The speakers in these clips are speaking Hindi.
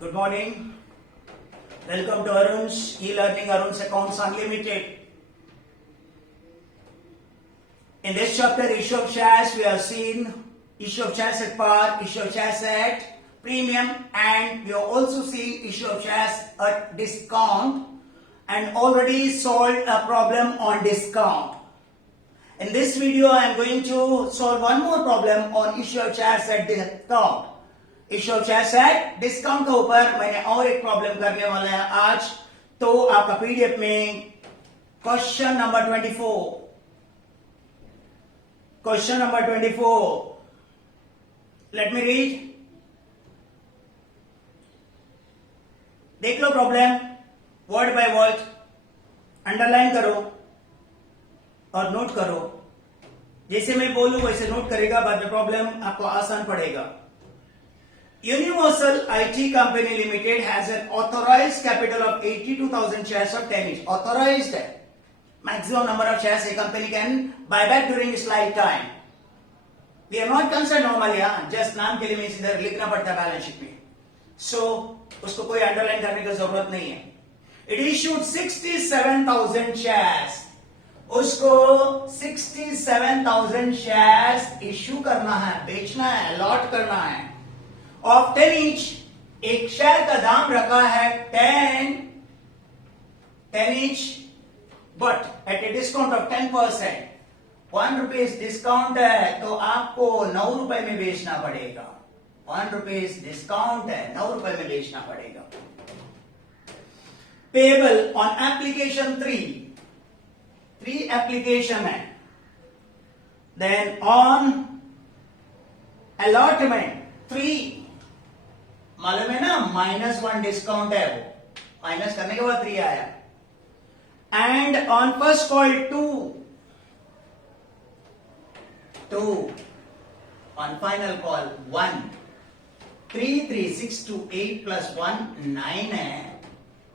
Good morning. Welcome to Arun's e-learning, Arun's Accounts Unlimited. In this chapter, issue of shares, we have seen issue of shares at par, issue of shares at premium, and we have also seen issue of shares at discount and already solved a problem on discount. In this video, I am going to solve one more problem on issue of shares at discount. Issue of shares at discount के ऊपर मैंने और एक प्रॉब्लम करने वाला है आज. तो आपका पीडीएफ में question number 24 let me read. देख लो problem word by word, underline करो और नोट करो. जैसे मैं बोलूं वैसे नोट करेगा, बाद में प्रॉब्लम आपको आसान पड़ेगा. Universal IT Company Limited has an authorized capital of 82,000 shares of 10 each. Authorized है. Maximum number of shares a company can buy back during its lifetime. We are not concerned normally, just नाम के लिए मैं इधर लिखना पड़ता है बैलेंस शीट में. So उसको कोई अंडरलाइन करने की जरूरत नहीं है. It issued 67,000 shares. उसको 67,000 shares इश्यू करना है, बेचना है, अलॉट करना है. ऑफ 10 ईच, एक शेयर का दाम रखा है 10 each, but at a discount of 10%. 1 rupees discount है तो आपको 9 रुपए में बेचना पड़ेगा. 1 रुपीज डिस्काउंट है, 9 रुपए में बेचना पड़ेगा. पेबल ऑन एप्लीकेशन 3 एप्लीकेशन है. देन ऑन अलॉटमेंट 3, मालूम है ना, -1 डिस्काउंट है, वो माइनस करने के बाद 3 आया. And on first call 2 on final call 1. 3 3 6 2 8 plus 1 9 है,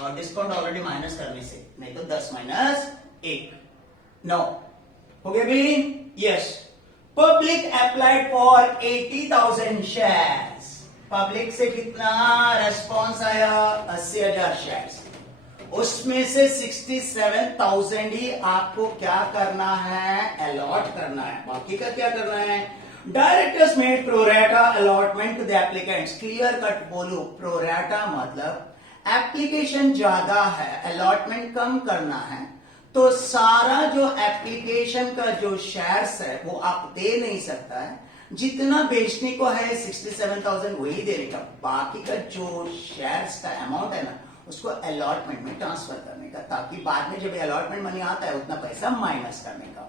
और डिस्काउंट ऑलरेडी माइनस करने से, नहीं तो 10 माइनस 1 9 हो गया भी. Yes. Public applied for 80,000 shares. Public से कितना रेस्पॉन्स आया? 80,000 शेयर्स. उसमें से 67,000 ही आपको क्या करना है? अलॉट करना है. बाकी का क्या करना है? Directors made pro rata allotment to the applicants. Clear cut बोलो, प्रोरेटा मतलब एप्लीकेशन ज्यादा है, अलॉटमेंट कम करना है, तो सारा जो एप्लीकेशन का जो शेयर्स है वो आप दे नहीं सकता है. जितना बेचने को है 67,000 वही देने का. बाकी का जो शेयर्स का अमाउंट है ना, उसको अलॉटमेंट में ट्रांसफर करने का, ताकि बाद में जब अलॉटमेंट मनी आता है उतना पैसा माइनस करने का.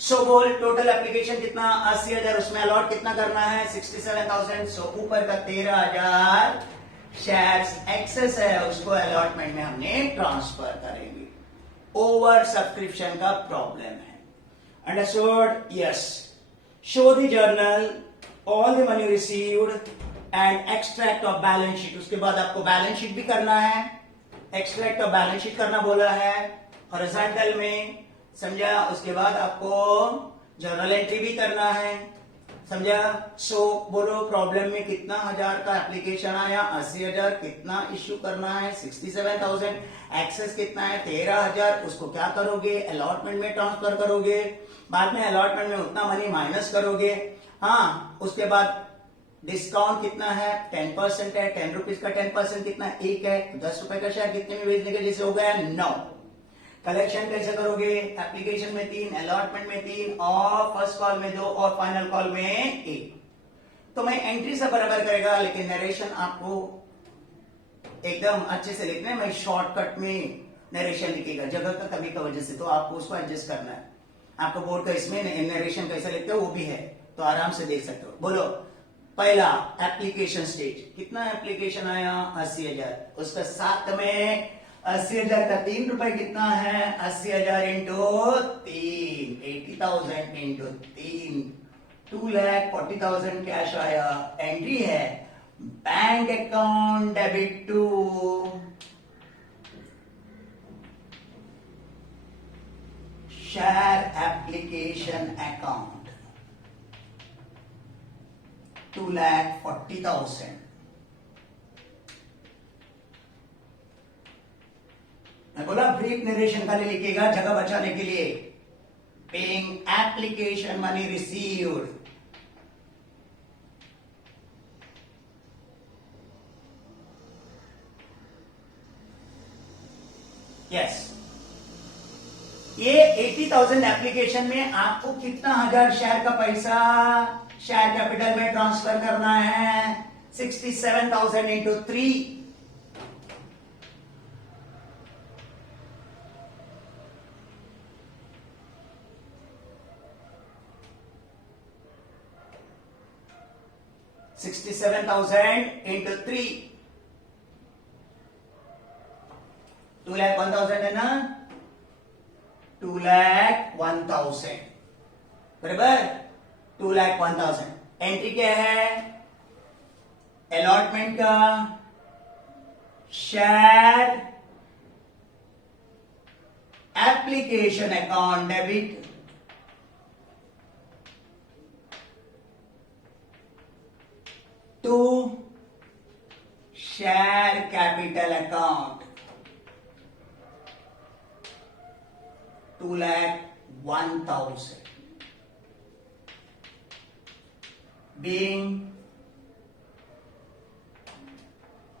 सो बोल टोटल एप्लीकेशन कितना? 80,000. उसमें अलॉट कितना करना है? 67,000. सो ऊपर का 13,000 शेयर्स एक्सेस है, उसको अलॉटमेंट में हमने ट्रांसफर करेंगे. ओवर सब्सक्रिप्शन का प्रॉब्लम है. Understood? Yes. Show the journal, all the money received and extract of balance sheet. उसके बाद आपको बैलेंस शीट भी करना है, एक्सट्रैक्ट ऑफ बैलेंस शीट करना बोला है हॉरिजॉन्टल में, समझा. उसके बाद आपको जर्नल एंट्री भी करना है, समझा. सो बोलो प्रॉब्लम में कितना हजार का एप्लीकेशन आया? 80,000. कितना इश्यू करना है? 67,000. एक्सेस कितना है? 13,000. उसको क्या करोगे? अलॉटमेंट में ट्रांसफर करोगे. बाद में अलॉटमेंट में उतना मनी माइनस करोगे. हाँ, उसके बाद डिस्काउंट कितना है? 10% है. 10 रुपीज का 10% कितना है? 1 है. 10 रुपए का शेयर कितने में बेचने के? जैसे हो गया 9. कलेक्शन कैसे करोगे? एप्लीकेशन में 3, अलॉटमेंट में 3, और फर्स्ट कॉल में 2, और फाइनल कॉल में 1. तो मैं एंट्री से बराबर करेगा, लेकिन नरेशन आपको एकदम अच्छे से लिखना है. मैं शॉर्टकट में नरेशन लिखेगा जगह का कमी की वजह से, तो आपको उसको एडजस्ट करना है. आपको बोर्ड का इसमें नरेशन कैसे लिखते हो वो भी है, तो आराम से देख सकते हो. बोलो पहला एप्लीकेशन स्टेज. कितना एप्लीकेशन आया? 80,000. उसका साथ में 80,000 का 3 रुपए कितना है? 80,000 इंटू 3, 80,000 इंटू 3, 2,40,000 कैश आया. एंट्री है bank account debit to share application account. 2,40,000. मैं बोला ब्रीफ नरेशन खाली लिखेगा जगह बचाने के लिए। Paying application money received, yes. ये 80,000 एप्लीकेशन में आपको कितना हजार शेयर का पैसा शेयर कैपिटल में ट्रांसफर करना है? 67,000 इंटू 3, $67,000 × 3, 2,01,000 है ना? 2,01,000 बराबर 2,01,000। एंट्री क्या है? अलॉटमेंट का share application account debit to share capital account 2,01,000 being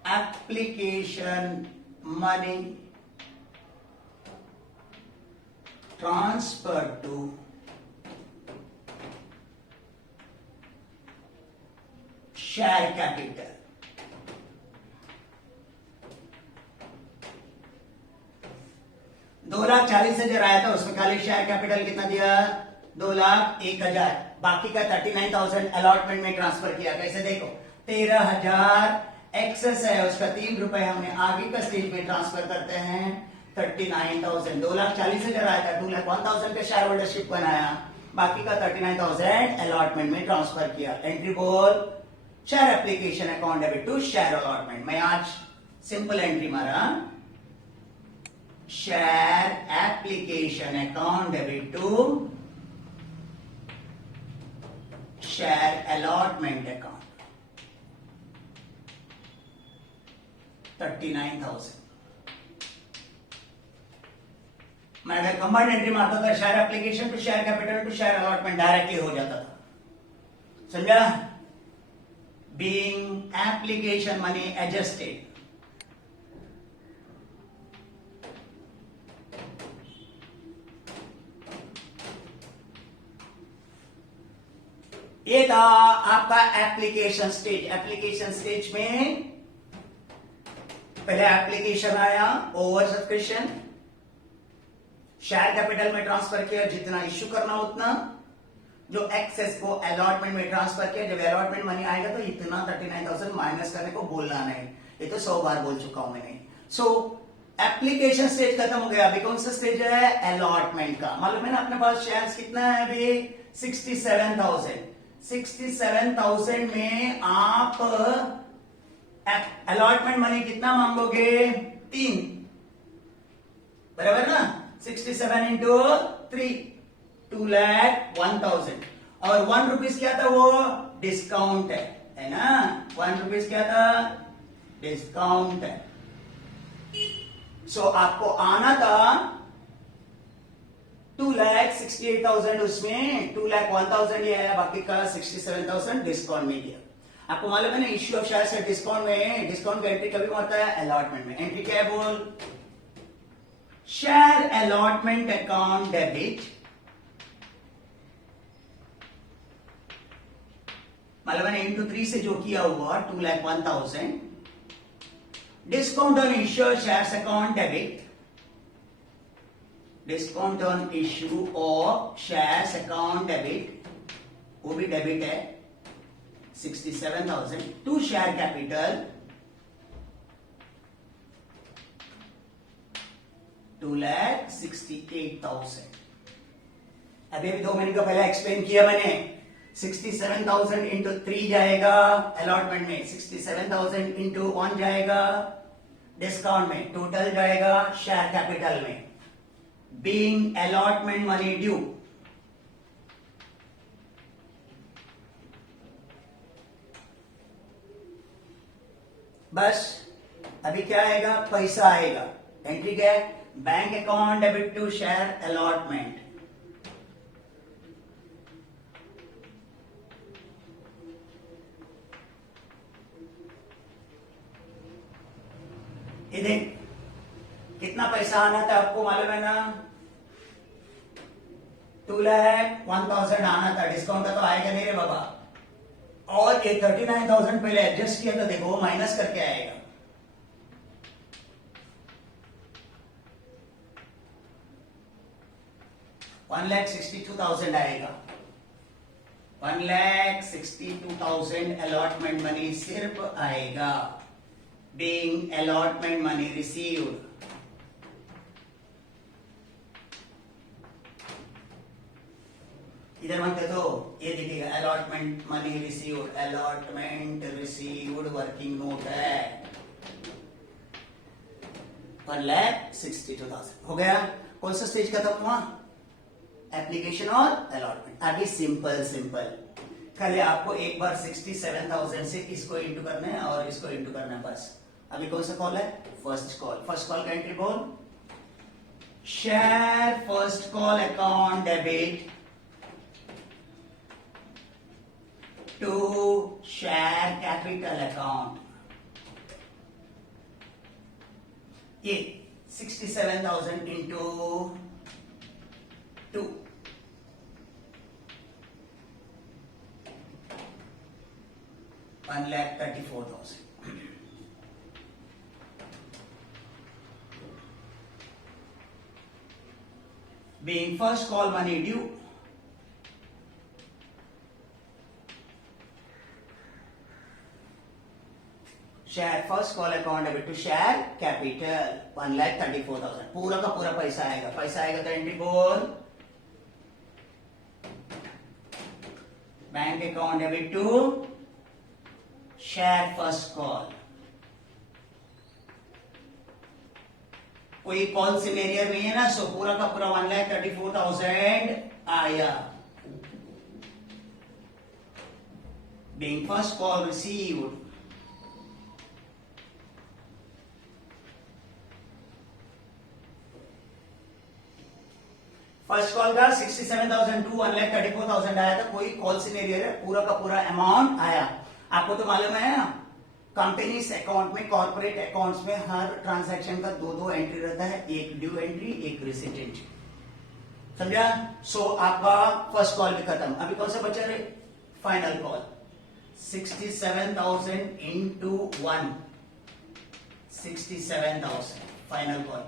application money transferred to share capital। दो लाख 40,000 आया था, उसमें खाली शेयर कैपिटल कितना दिया? 2,01,000। बाकी का 39,000 अलॉटमेंट में ट्रांसफर किया। कैसे देखो, 13,000 एक्सेस है, उसका 3 रुपए हमने आगे का स्टेज में ट्रांसफर करते हैं 39,000। 2,40,000 आया था, 2,01,000 का शेयर होल्डरशिप बनाया, बाकी का 39,000 अलॉटमेंट में ट्रांसफर किया। एंट्री बोल, share application account debit to share allotment. मैं आज सिंपल एंट्री मारा, share application account debit to share allotment account 39,000। मैं अगर कंबाइंड एंट्री मारता था, share application to share capital to share allotment directly हो जाता था। समझा? बीइंग एप्लीकेशन मनी एडजस्टेड, ये था आपका एप्लीकेशन स्टेज। एप्लीकेशन स्टेज में पहले एप्लीकेशन आया, ओवर सब्सक्रिप्शन, शेयर कैपिटल में ट्रांसफर किया, जितना इश्यू करना उतना, जो एक्सेस को अलॉटमेंट में ट्रांसफर किया। जब अलॉटमेंट मनी आएगा तो इतना 39,000 माइनस करने को बोलना नहीं, ये तो 100 बार बोल चुका हूं मैंने। सो एप्लीकेशन स्टेज खत्म हो गया। अभी कौन सा स्टेज है? अलॉटमेंट का। मालूम है ना अपने पास शेयर्स कितना है अभी? 67,000। 67,000 में आप अलॉटमेंट मनी कितना मांगोगे? 3, बराबर ना? 67 इंटू 3, 2,01,000। और 1 रुपीज क्या था? वो डिस्काउंट है ना? 1 रुपीज क्या था? डिस्काउंट है। सो आपको आना था 2,68,000, उसमें 2,01,000 ये आया, बाकी का 67,000 डिस्काउंट में दिया। आपको मालूम है ना, इश्यू ऑफ शेयर से डिस्काउंट में, डिस्काउंट का एंट्री कभी मारता है? अलॉटमेंट में। एंट्री क्या है बोल? शेयर अलॉटमेंट अकाउंट डेबिट, मालूम है ना, इंटू 3 से जो किया हुआ 2,01,000, discount on issue shares account debit, discount on issue of shares account debit, वो भी डेबिट है 67,000 टू शेयर कैपिटल 2,68,000। अभी 2 महीने का पहले एक्सप्लेन किया मैंने। 67,000 इंटू 3 जाएगा अलॉटमेंट में, 67,000 इंटू 1 जाएगा डिस्काउंट में, टोटल जाएगा शेयर कैपिटल में। बीइंग अलॉटमेंट मनी ड्यू, बस अभी क्या आएगा? पैसा आएगा। एंट्री क्या है? Bank account debit to share allotment, ये देख कितना पैसा आना था आपको मालूम है ना, 2,01,000 आना था, डिस्काउंट का तो आएगा नहीं रे बाबा, और ये 39,000 पहले एडजस्ट किया तो देखो वो माइनस करके आएगा, 1,62,000 आएगा, 1,62,000 अलॉटमेंट मनी सिर्फ आएगा, being allotment money received. इधर मांगते तो ये देखिएगा allotment money received, allotment received working note है 1,62,000 हो गया। कौन सा स्टेज खत्म हुआ? एप्लीकेशन और अलॉटमेंट। अभी सिंपल सिंपल खाली आपको एक बार 67,000 से इसको इंटू करना है और इसको इंटू करना है बस। अभी कौन सा कॉल है? First call. फर्स्ट कॉल का एंट्री बोल, share first call account debit to share capital account. ये 67,000 into 2 1,34,000। Being first call money due, share first call account debit to share capital 1,34,000। पूरा का पूरा पैसा आएगा। पैसा आएगा तो एंट्री बोल, bank account debit to share first call. कोई कॉल सिनेरियर नहीं है ना, सो पूरा का पूरा 1,34,000 आया। Being first call received, first call का 67,000 टू 1,34,000 आया था। कोई कॉल सिनेरियर है, पूरा का पूरा अमाउंट आया। आपको तो मालूम है ना, कंपनीज अकाउंट में, कॉर्पोरेट अकाउंट्स में हर ट्रांजैक्शन का दो एंट्री रहता है, एक ड्यू एंट्री, एक रिसीट एंट्री। समझा? सो आपका फर्स्ट कॉल भी खत्म। अभी कौन सा बचा रे? Final call. 67,000 into 1, 67,000 final call.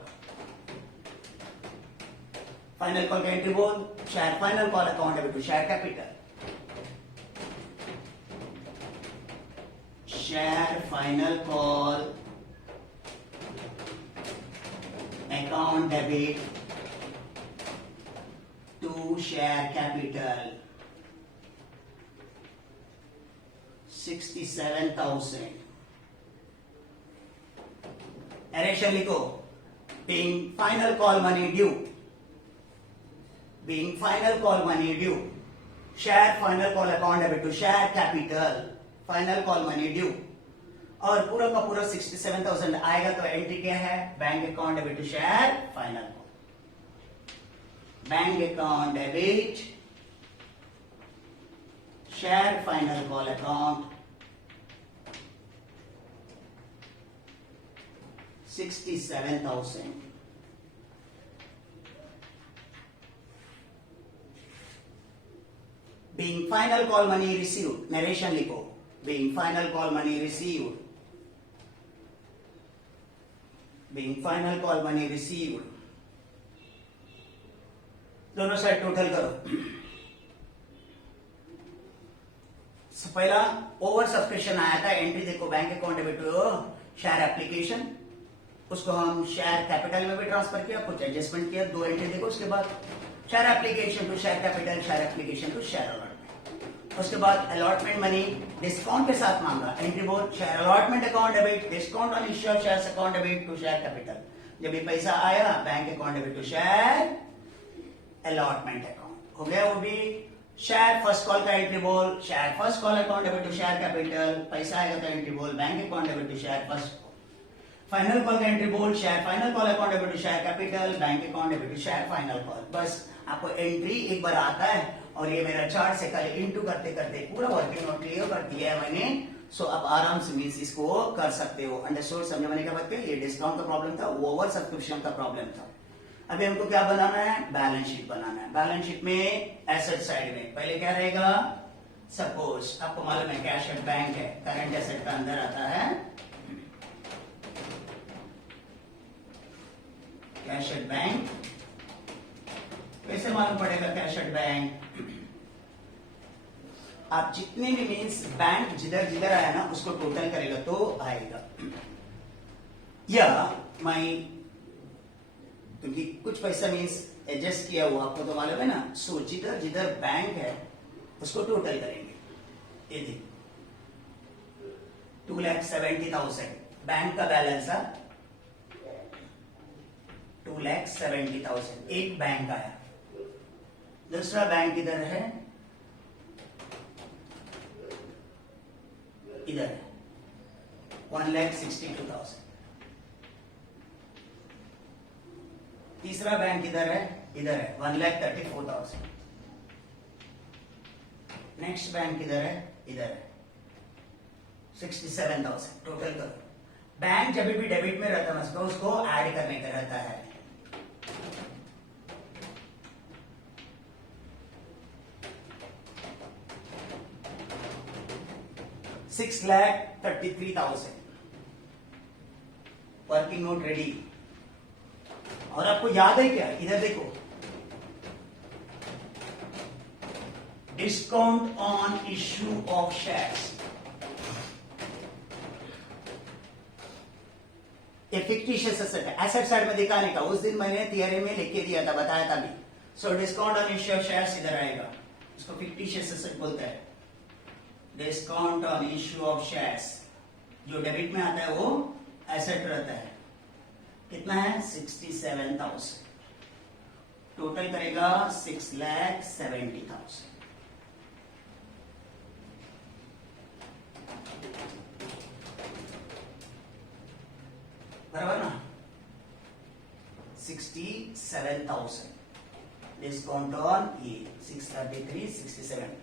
Final call का एंट्री बोल, share final call account debit to share capital, share final call account debit to share capital 67,000। एरेक्शन लिखो, being final call money due, being final call money due, share final call account debit to share capital final call money due, और पूरा का पूरा 67,000 आएगा तो एंट्री क्या है? Bank account debit to share final call, bank account debit share final call account 67,000। Being final call money received, narration लिखो, being final call money received, being final call money received, दोनों साइड टोटल करो। पहला ओवर सब्सक्रिप्शन आया था, एंट्री देखो, bank account debit to share application, उसको हम शेयर कैपिटल में भी ट्रांसफर किया, कुछ एडजस्टमेंट किया, दो एंट्री देखो। उसके बाद share application to share capital, share application to share allotment. उसके बाद अलॉटमेंट मनी डिस्काउंट के साथ मांगा, एंट्री बोल, share allotment account debit, discount on issue of shares account debit to share capital. जब ये पैसा आया, bank account debit to share allotment account हो गया। वो भी शेयर फर्स्ट कॉल का एंट्री बोल, share first call account debit to share capital, पैसा आएगा तो एंट्री बोल, bank account debit to share first. Final call का एंट्री बोल्ड share, final call account debit to share capital, bank account debit to share final call. बस आपको एंट्री एक बार आता है और ये मेरा चार्ट से कल इनटू करते करते पूरा वर्किंग नोट क्लियर कर दिया है मैंने। सो अब आराम से मीन्स इसको कर सकते हो। अंडरस्टूड, समझे मैंने क्या बात कही? ये डिस्काउंट का प्रॉब्लम था, ओवर सब्सक्रिप्शन का प्रॉब्लम था। अभी हमको क्या बनाना है? बैलेंस शीट बनाना है। बैलेंस शीट में एसेट साइड में पहले क्या रहेगा? सपोज आपको मालूम है कैश एट बैंक है, करंट एसेट का अंदर आता है कैश एट बैंक। कैसे मालूम पड़ेगा कैश एट बैंक? आप जितने भी मीन्स बैंक जिधर जिधर आया ना उसको टोटल करेगा तो आएगा। या मैं क्योंकि कुछ पैसा मीन्स एडजस्ट किया हुआ आपको तो मालूम है ना। सो जिधर जिधर बैंक है उसको टोटल करेंगे। ये देखिए 2,70,000 बैंक का बैलेंस है 2,70,000। एक बैंक आया। दूसरा बैंक इधर है, इधर है 1,62,000। तीसरा बैंक इधर है 1,34,000। नेक्स्ट बैंक इधर है 67,000। टोटल करो। बैंक जब भी डेबिट में रहता है उसको ऐड करने का रहता है। $6,33,000 वर्किंग नोट रेडी। और आपको याद है क्या? इधर देखो, discount on issue of shares. ये फिक्टिशियस एसेट है, एसेट साइड में दिखाने का। उस दिन मैंने थियरी में लिख के दिया था, बताया था भी। So discount on issue of shares इधर आएगा, इसको फिक्टिशियस एसेट बोलते हैं। Discount on issue of shares जो डेबिट में आता है वो एसेट रहता है। कितना है? 67,000। टोटल करेगा 6,70,000। बराबर ना? 67,000 डिस्काउंट ऑन ये 633, 67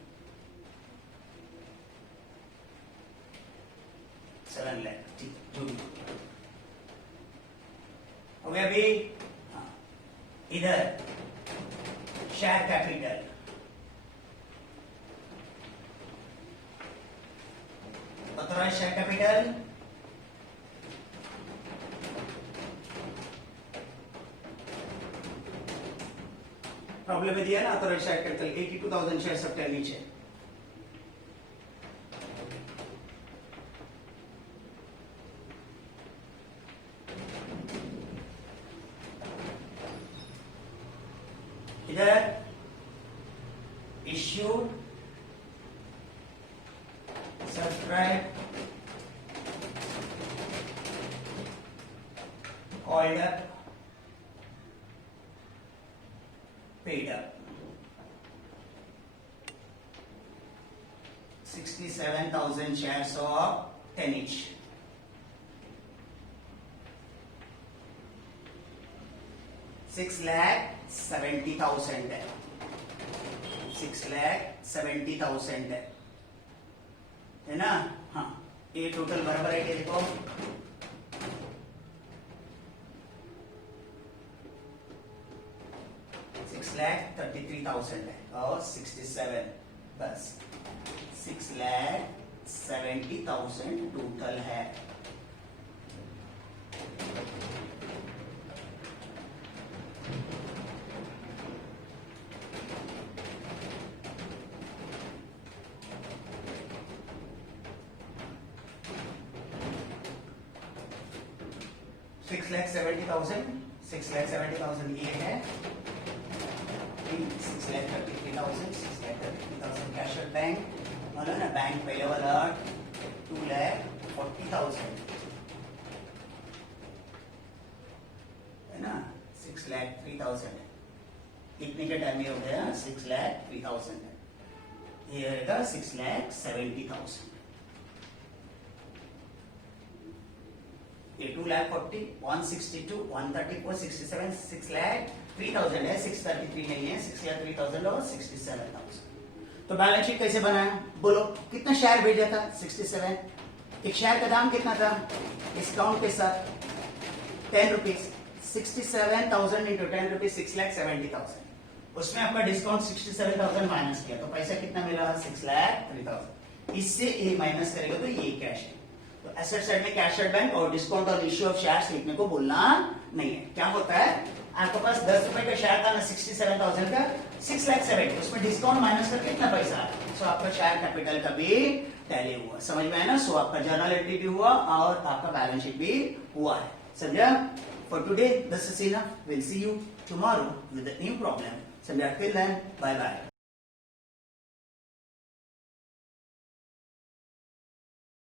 7 लाख। ठीक, जो भी हो गया। अभी इधर share capital, authorised share capital problem में दिया ना। ऑथराइज्ड शेयर कैपिटल 82,000 शेयर सबके नीचे। इधर issued, subscribe, called up, paid up. 67,000 shares of 10 each. $6,70,000 है, 6,70,000 है ना। हाँ, ये टोटल बराबर है। देखो $6,33,000 है और 67, बस 6,70,000 टोटल है। $6,70,000 ये है। 6,33,000 कैश एट बैंक वाला ना। बैंक पहले वाला 2,40,000 है ना। 6,03,000 है। कितने के टाइम में हो गया? 6,03,000 है। ये रहेगा 6,70,000। ये 2,40,000, 162, 134, 67, 6,03,000 है, 633 नहीं है, 6,03,000 और 67,000। तो बैलेंस शीट कैसे बनाया बोलो, कितना शेयर भेजा था 67, एक शेयर का दाम कितना था डिस्काउंट के साथ 10 रुपीज, 67,000 इंटू 10 रुपीज 6,70,000, उसमें आपका डिस्काउंट 67,000 माइनस किया तो पैसा कितना मिला 6,03,000, इससे ये माइनस करेगा तो ये कैश है। तो एसेट साइड में कैश एट बैंक और डिस्काउंट और इश्यू ऑफ शेयर्स लिखने को बोलना नहीं है। क्या होता है आपके पास 10 रुपए का शेयर था ना 67,000 का, 6,70,000 उसमें डिस्काउंट माइनस करके कितना पैसा है, सो आपका शेयर कैपिटल का भी टैली हुआ, समझ में आया ना। सो आपका जर्नल एंट्री भी हुआ और आपका बैलेंस शीट भी हुआ है, समझा। For today, this is enough. We'll see you tomorrow with a new problem. So, until then, bye bye.